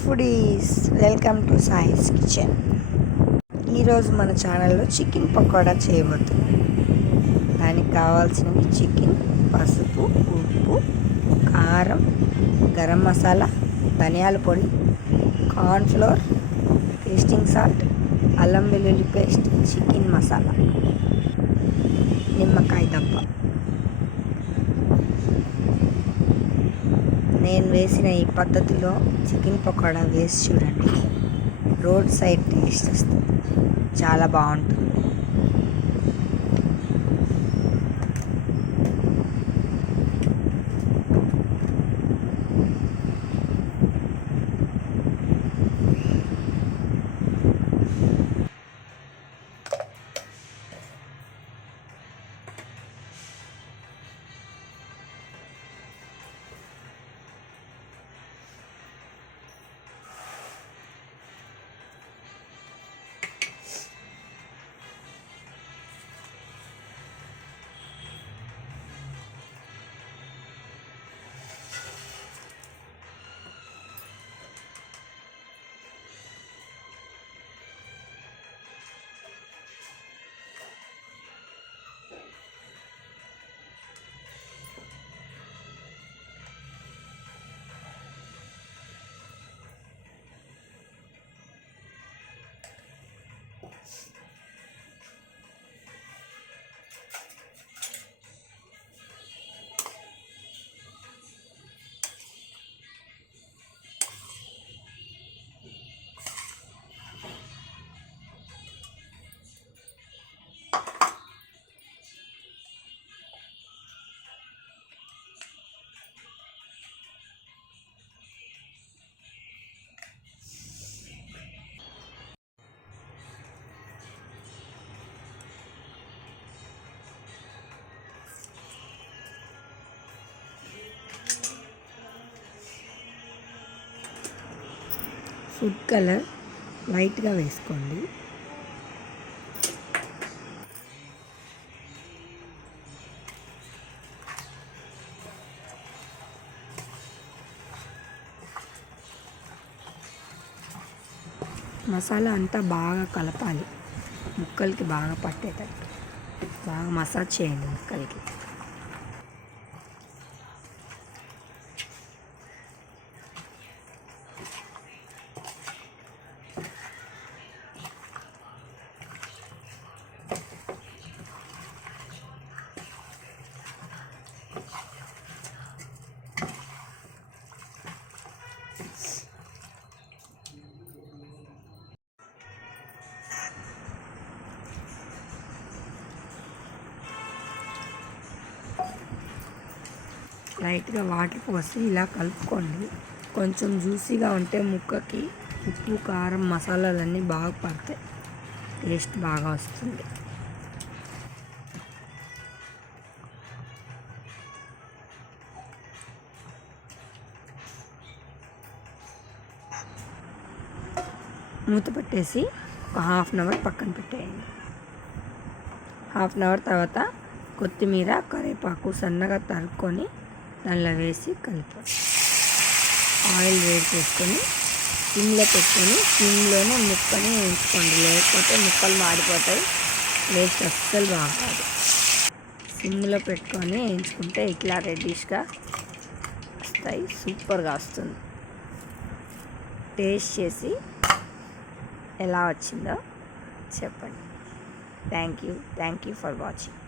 Foodies, welcome to Sai's kitchen. ఈరోజు మన ఛానల్లో చికెన్ పకోడా చేయబోతున్నాం. దానికి కావాల్సినవి చికెన్, పసుపు, ఉప్పు, కారం, గరం మసాలా, ధనియాల పొడి, కార్న్ఫ్లోర్, టేస్టింగ్ సాల్ట్, అల్లం వెల్లుల్లి పేస్ట్, చికెన్ మసాలా, నిమ్మకాయ దప్ప. నేను వేసిన ఈ పద్ధతిలో చికెన్ పకోడా వేసి చూడండి. రోడ్ సైడ్ టేస్ట్ వస్తుంది, చాలా బాగుంటుంది. ఫుడ్ కలర్ లైట్గా వేసుకోండి. మసాలా అంతా బాగా కలపాలి, ముక్కలకి బాగా పట్టేటట్టు బాగా మసాజ్ చేయండి ముక్కలకి. లైట్గా వాటర్ పోసి ఇలా కలుపుకోండి. కొంచెం జ్యూసీగా ఉంటే ముక్కకి ఉప్పు, కారం, మసాలాలన్నీ బాగా పడతాయి, టేస్ట్ బాగా వస్తుంది. మూత పెట్టేసి ఒక హాఫ్ అన్ అవర్ పక్కన పెట్టేయండి. హాఫ్ అన్ అవర్ తర్వాత కొత్తిమీర, కరివేపాకు సన్నగా తరుక్కొని దానిలో వేసి కలిపండి. ఆయిల్ వేడి చేసుకొని సిమ్లో పెట్టుకొని సిమ్లోనే ముక్కని వేయించుకోండి, లేకపోతే ముక్కలు మాడిపోతాయి, టేస్ట్ అస్సలు బాగుంటుంది. సిమ్లో పెట్టుకొని వేయించుకుంటే ఇట్లా రెడ్డిష్గా వస్తాయి, సూపర్గా వస్తుంది. టేస్ట్ చేసి ఎలా వచ్చిందో చెప్పండి. Thank you for watching.